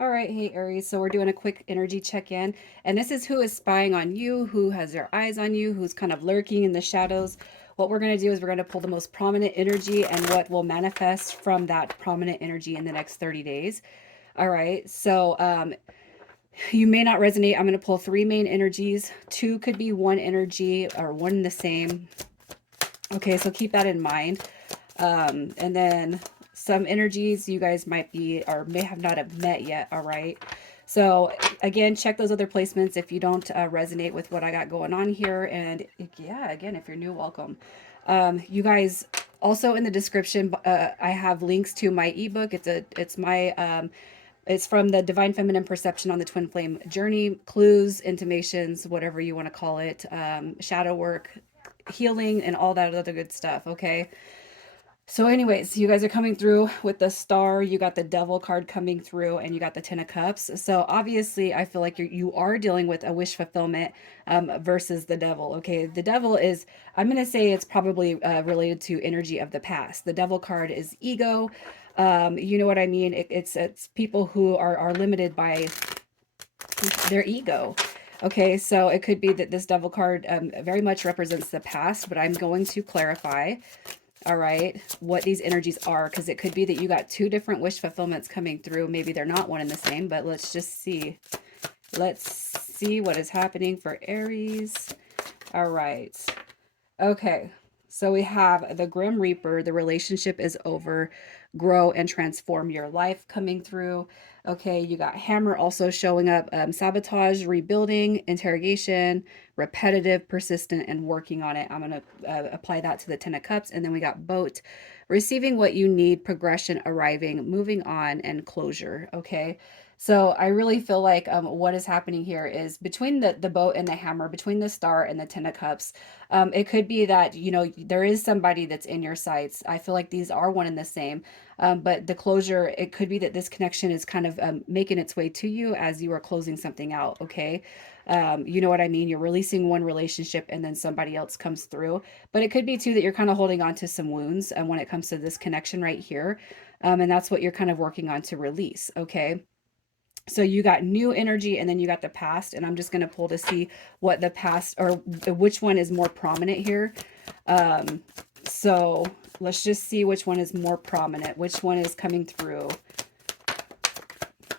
All right, hey Aries. So we're doing a quick energy check-in, and this is who is spying on you, who has their eyes on you, who's kind of lurking in the shadows. What we're going to do is we're going to pull the most prominent energy and what will manifest from that prominent energy in the next 30 days. All right. So you may not resonate. I'm going to pull three main energies. Two could be one energy or one the same. Okay, so keep that in mind. And then some energies you guys might be or may have not have met yet. All right. So again, check those other placements if you don't resonate with what I got going on here. And yeah, again, if you're new, welcome. You guys also in the description, I have links to my ebook. It's from the Divine Feminine Perception on the Twin Flame Journey, clues, intimations, whatever you want to call it, shadow work, healing, and all that other good stuff. Okay. So, anyways, you guys are coming through with the star. You got the devil card coming through, and you got the Ten of Cups. So, obviously, I feel like you are dealing with a wish fulfillment versus the devil. Okay, the devil is, I'm gonna say it's probably related to energy of the past. The devil card is ego. You know what I mean? It's people who are limited by their ego. Okay, so it could be that this devil card very much represents the past, but I'm going to clarify, all right, what these energies are, because it could be that you got two different wish fulfillments coming through. Maybe they're not one and the same, but let's just see. Let's see what is happening for Aries. All right. Okay. So we have the Grim Reaper, the relationship is over, grow and transform your life coming through. Okay, you got Hammer also showing up, sabotage, rebuilding, interrogation, repetitive, persistent, and working on it. I'm going to apply that to the Ten of Cups. And then we got Boat, receiving what you need, progression, arriving, moving on, and closure. Okay. So I really feel like what is happening here is between the boat and the hammer, between the star and the Ten of Cups, it could be that, there is somebody that's in your sights. I feel like these are one and the same. But the closure, it could be that this connection is kind of making its way to you as you are closing something out. Okay. You know what I mean? You're releasing one relationship and then somebody else comes through. But it could be too that you're kind of holding on to some wounds when it comes to this connection right here. And that's what you're kind of working on to release. Okay. So you got new energy and then you got the past, and I'm just going to pull to see what the past or which one is more prominent here. Um, so let's just see which one is more prominent, which one is coming through.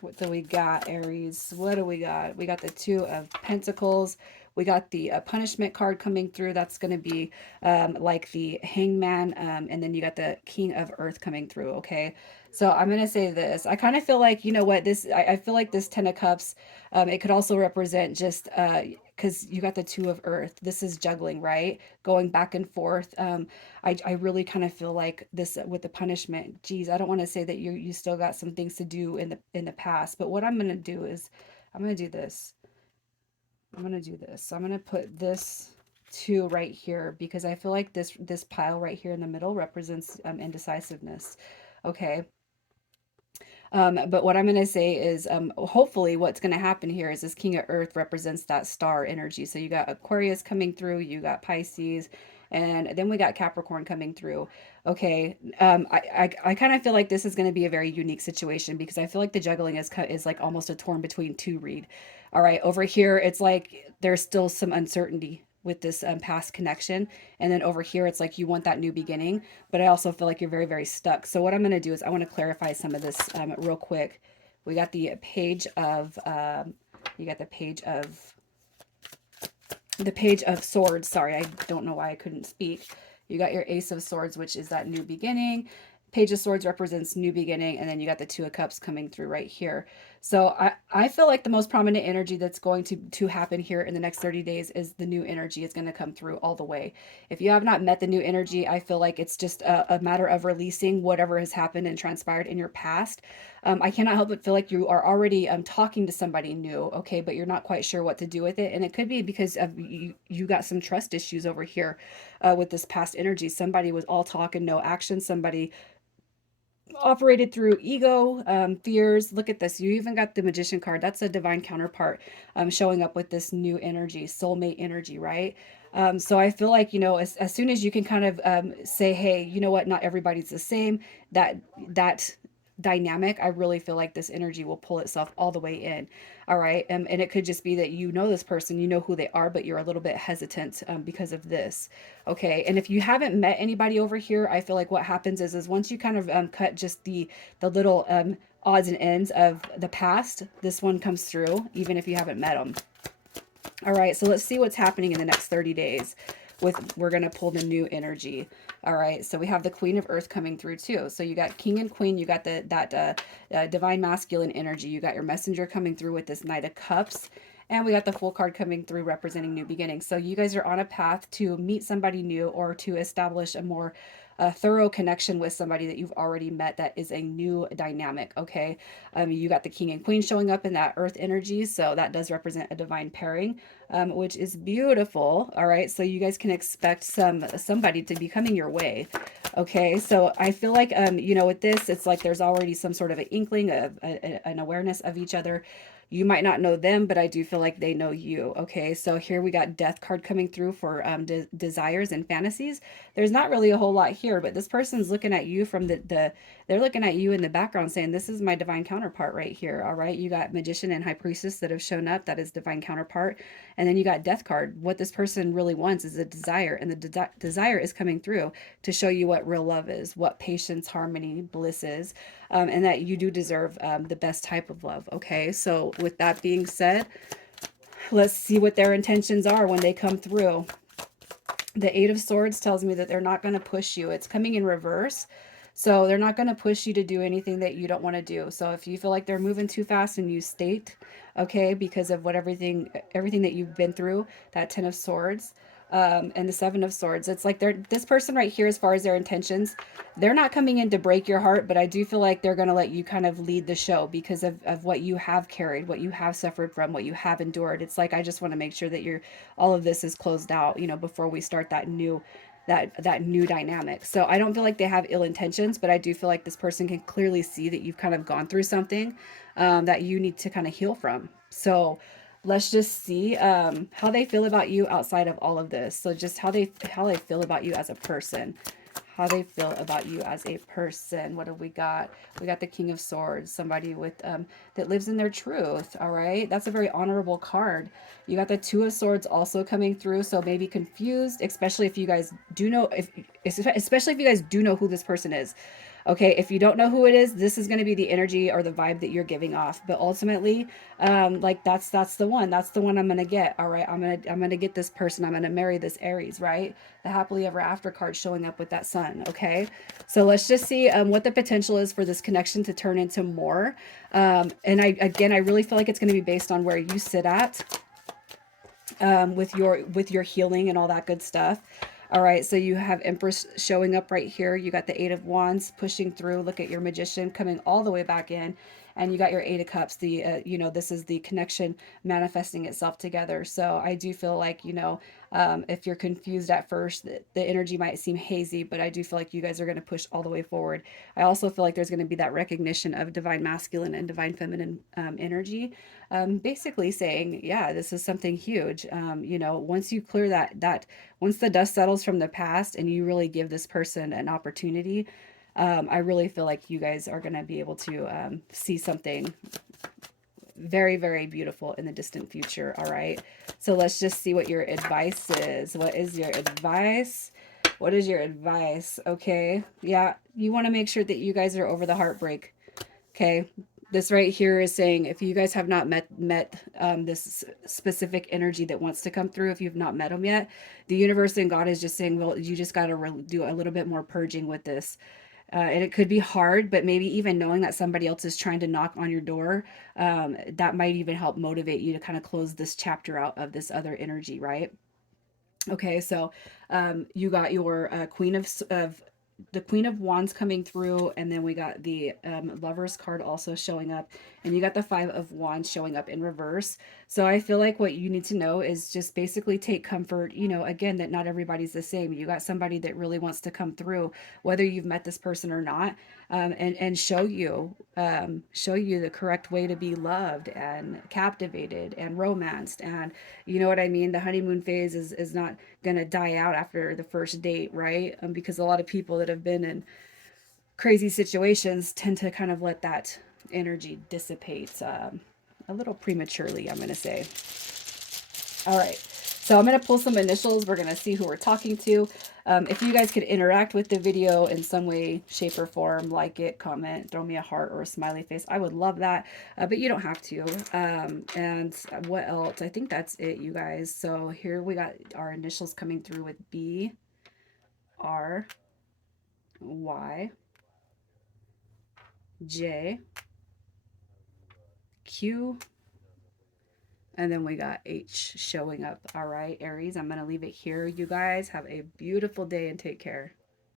What do we got, Aries? What do we got? We got the Two of Pentacles. We got the punishment card coming through. That's going to be like the Hangman. And then you got the King of Earth coming through. Okay. So I'm going to say this. I kind of feel like, you know what, I feel like this Ten of Cups, it could also represent just, because you got the Two of Earth. This is juggling, right? Going back and forth. I really kind of feel like this with the punishment. Geez, I don't want to say that you still got some things to do in the past, but what I'm gonna do is I'm gonna do this. I'm gonna do this. I'm gonna put this two right here because I feel like this pile right here in the middle represents indecisiveness. Okay. But what I'm going to say is, hopefully, what's going to happen here is this King of Earth represents that star energy. So you got Aquarius coming through, you got Pisces, and then we got Capricorn coming through. Okay, I kind of feel like this is going to be a very unique situation because I feel like the juggling is like almost a torn between two read. All right, over here it's like there's still some uncertainty with this past connection, and then over here it's like you want that new beginning, but I also feel like you're very, very stuck. So what I'm going to do is I want to clarify some of this real quick. We got the page of, you got the page of swords. Sorry, I don't know why I couldn't speak. You got your ace of swords, which is that new beginning. Page of swords represents new beginning, and then you got the two of cups coming through right here. So I feel like the most prominent energy that's going to happen here in the next 30 days is the new energy is going to come through all the way. If you have not met the new energy, I feel like it's just a matter of releasing whatever has happened and transpired in your past. I cannot help but feel like you are already talking to somebody new, okay, but you're not quite sure what to do with it. And it could be because of you got some trust issues over here with this past energy. Somebody was all talk and no action. Somebody operated through ego, fears. Look at this. You even got the magician card. That's a divine counterpart showing up with this new energy, soulmate energy, right? So I feel like, as soon as you can kind of say, hey, you know what, not everybody's the same, that dynamic, I really feel like this energy will pull itself all the way in. All right. And it could just be that you know this person, you know who they are, but you're a little bit hesitant because of this. Okay. And if you haven't met anybody over here, I feel like what happens is once you kind of cut just the little odds and ends of the past, this one comes through, even if you haven't met them. All right, so let's see what's happening in the next 30 days with, we're going to pull the new energy. All right, so we have the Queen of Earth coming through too. So you got King and Queen, you got that divine masculine energy. You got your messenger coming through with this Knight of Cups. And we got the Fool card coming through representing new beginnings. So you guys are on a path to meet somebody new or to establish a more thorough connection with somebody that you've already met that is a new dynamic. Okay. You got the King and Queen showing up in that earth energy. So that does represent a divine pairing, which is beautiful. All right. So you guys can expect somebody to be coming your way. Okay. So I feel like, with this, it's like there's already some sort of an inkling of an awareness of each other. You might not know them, but I do feel like they know you. Okay, so here we got Death card coming through for desires and fantasies. There's not really a whole lot here, but this person's looking at you from they're looking at you in the background saying, this is my divine counterpart right here. All right, you got Magician and High Priestess that have shown up. That is divine counterpart. And then you got Death card. What this person really wants is a desire, and the desire is coming through to show you what real love is, what patience, harmony, bliss is, and that you do deserve the best type of love. Okay, so with that being said, let's see what their intentions are when they come through. The Eight of Swords tells me that they're not going to push you. It's coming in reverse. So they're not going to push you to do anything that you don't want to do. So if you feel like they're moving too fast and you state, okay, because of what everything that you've been through, that Ten of Swords, and the Seven of Swords, it's like this person right here, as far as their intentions, they're not coming in to break your heart, but I do feel like they're going to let you kind of lead the show because of what you have carried, what you have suffered from, what you have endured. It's like, I just want to make sure that all of this is closed out, before we start that new dynamic. So I don't feel like they have ill intentions, but I do feel like this person can clearly see that you've kind of gone through something that you need to kind of heal from. So let's just see how they feel about you outside of all of this. So just how they feel about you as a person. How they feel about you as a person. What have we got? We got the King of Swords, somebody with that lives in their truth. All right, that's a very honorable card. You got the Two of Swords also coming through, so maybe confused, especially if you guys do know especially if you guys do know who this person is. Okay, if you don't know who it is, this is going to be the energy or the vibe that you're giving off. But ultimately, like that's the one. That's the one I'm gonna get. All right, I'm gonna get this person. I'm gonna marry this Aries, right? The happily ever after card showing up with that sun. Okay, so let's just see what the potential is for this connection to turn into more. And I really feel like it's going to be based on where you sit at with your healing and all that good stuff. All right, so you have Empress showing up right here. You got the Eight of Wands pushing through. Look at your Magician coming all the way back in. And you got your Eight of Cups. This is the connection manifesting itself together. So I do feel like, if you're confused at first, the energy might seem hazy, but I do feel like you guys are going to push all the way forward. I also feel like there's going to be that recognition of divine masculine and divine feminine energy, basically saying, yeah, this is something huge. Once you clear once the dust settles from the past and you really give this person an opportunity, I really feel like you guys are going to be able to see something very, very beautiful in the distant future. All right. So let's just see what your advice is. What is your advice? What is your advice? Okay. Yeah. You want to make sure that you guys are over the heartbreak. Okay. This right here is saying, if you guys have not met this specific energy that wants to come through, if you've not met them yet, the universe and God is just saying, well, you just got to do a little bit more purging with this. And it could be hard, but maybe even knowing that somebody else is trying to knock on your door, that might even help motivate you to kind of close this chapter out of this other energy, right? Okay, so you got your the Queen of Wands coming through, and then we got the Lovers card also showing up, and you got the Five of Wands showing up in reverse. So I feel like what you need to know is just basically take comfort, again, that not everybody's the same. You got somebody that really wants to come through, whether you've met this person or not, and show you the correct way to be loved and captivated and romanced. And you know what I mean? The honeymoon phase is not going to die out after the first date, right? Because a lot of people that have been in crazy situations tend to kind of let that energy dissipate a little prematurely, I'm going to say. All right. So I'm going to pull some initials. We're going to see who we're talking to. If you guys could interact with the video in some way, shape, or form, like it, comment, throw me a heart or a smiley face, I would love that. But you don't have to. And what else? I think that's it, you guys. So here we got our initials coming through with B, R, Y, J, Q, and then we got H showing up. All right, Aries, I'm going to leave it here. You guys have a beautiful day and take care.